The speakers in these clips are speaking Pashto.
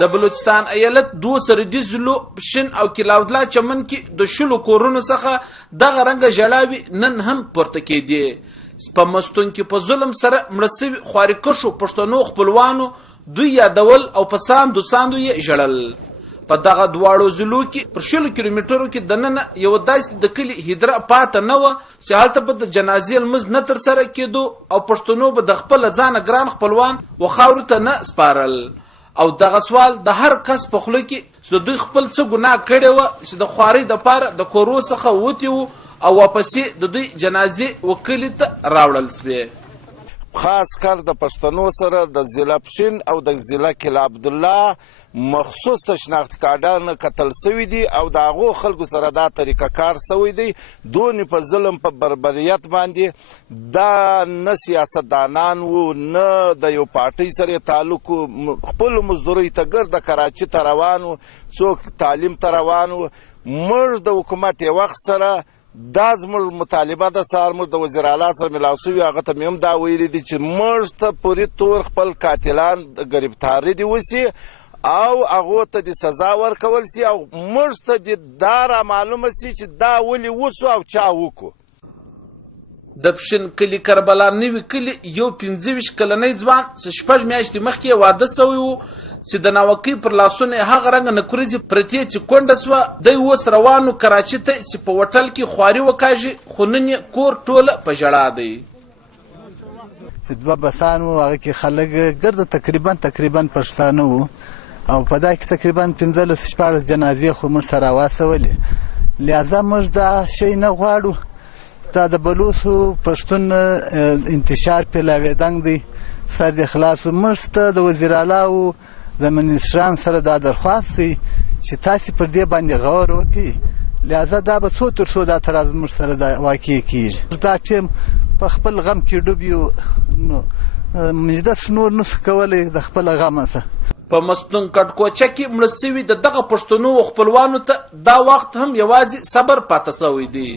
د بلوچستان ایالت 2 سرحدي ضلعو پشن او کلاودلا چمن کې د شلو کورونو څخه دغه رنګه ژړاوې نن هم پورته کېدې. سپمستونکي په ظلم سره مړه سوي خوارکشو پښتنو خپلوانو دوی یادول او په ساندو یې ژړل. په دغه دواړو ضلعو کې پر 100 کیلومترو کې دننه یو داسې د کلي هدره پاته نه وه چې هلته به د جنازې لمونځ نه ترسره کېدو او پښتنو به د خپله ځانه ګران خپلوان و خاورو ته نه سپارل. او دغه سوال د هر کس په خوله کې چې دوی خپل څه ګناه کړې وه چې د خوارۍ دپاره د کورو څخه وتي وو او واپسې د دوی جنازې و کلي ته راوړل سوې. خاص کر د پښتنو سره د ضلع پشین او د ضلع کلا عبدالله مخصوص شناخت کارډان قتل سوي دي او د هغو خلکو سره دا طریقه کار سوی دی. دونې په ظلم په بربریت باندې دا نه سیاستدانان وو نه د یو پارټۍ سره تعلق وو، خپلو مزدورۍ ته ګرده کراچي ته روان وو، څوک تعلیم ته روان وو. موږ د حکومت یو وخت سره دا زموږ مطالبه ده. سهار موږ د وزیر اعلی سره ملاو سوي، هغه ته مې هم دا ویلي دي چې موږ ته پورې تور خپل قاتلان ګرفتاره دي وسي او هغو ته د سزا ورکول سي او موږ ته د دا را معلومه سي چې دا ولې وسو او چا وکړو. د پشن کلي کربلا نوي کلي یو 25 کلنی ځوان چې 6 میاشتې مخکې واده سوی وو چې د ناوکۍ پر لاسونه هغه رنګه نکریزې پرتې چې کونډه سوه. دی اوس روانو کراچي ته چې په وټل کې خواري وکاږي، خو نن یې کور ټوله په ژړا دی. چې 2 بسان وو، هغه کې خلک ګرده تقریبا پښتانه وو او په دا کې تقریبا 15-16 جنازې خو موږ سره واستولې. لهذا موږ دا شی نه غواړو. دا د بلوڅو پښتون انتشار پیلاوېدنګ دی، سر د خلاصو. موږ ته د وزیر اعلی او د منیسټران سره دا درخواست دی چې تاسې پر دې باندې غور وکړي. لهذا دا به څو تر څو دا تراز موږ سره دا واقع کېږي. دا ټیم په خپل غم کې ډوب یو، نو مجدس نور نسو کولی د خپل غمه څه. په مستون کټکوچه کې مړه سوي د دغه پښتنو خپلوانو ته دا وخت هم یوازې صبر پاته سوی دی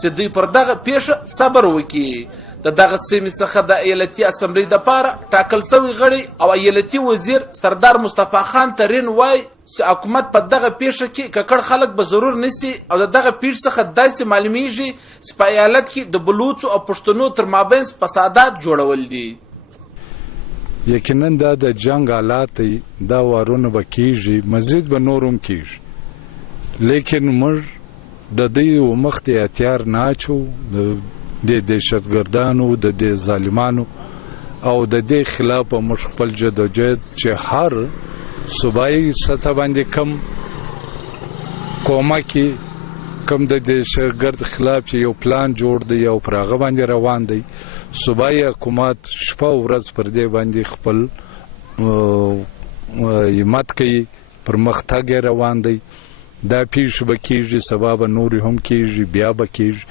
چې دوی پر دغه پیښه صبر وکړي. د دغه سیمې څخه د ایالتي اسمبلۍ دپاره ټاکل سوی غړی او ایالتي وزیر سردار مصطفی خان ترین وایي چې حکومت په دغه پیښه کې ککړ خلک به ضرور نیسي او د دغه پیښې څخه داسې معلومیږي چې په ایالت کې د بلوڅو او پښتنو تر مابینځ فسادات جوړول دي. یقینا دا د جنگ حالات دی، دا وارونه به کیږي، مزید به نور هم کیږي، لیکن موږ د دې مخ ته احتیار نه اچو. د دهشتګردانو د دې ظالمانو او د دې خلاف موږ خپل جدوجهد چې هر صوبایي سطح باندې کم قومه کې کم د دهشتګرد خلاف چې یو پلان جوړ دی او پر هغه باندې روان دی. صوبایي حکومت شپه او ورځ پر دې باندې خپل همت کوي، پرمختګ روان دی. دا پیښې به کېږي، سبا به نورې هم کېږي، بیا به کېږي.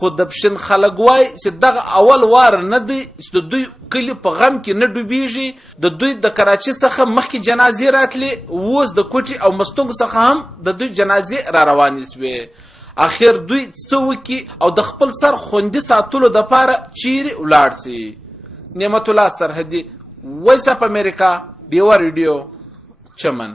خو د پشن خلک وایي چې دغه اول وار نه دی چې د دوی کلي په غم کې نه ډوبېږي. د دوی د کراچي څخه مخکې جنازې راتلې، اوس د کوټي او مستونګ څخه هم د دوی جنازې را روانې سوې. اخر دوی څه وکړي او د خپل سر خوندي ساتلو دپاره چیرې ولاړ سي. نعمت الله سرحدي، وایس اف امریکا، ډیوه ریډیو، چمن.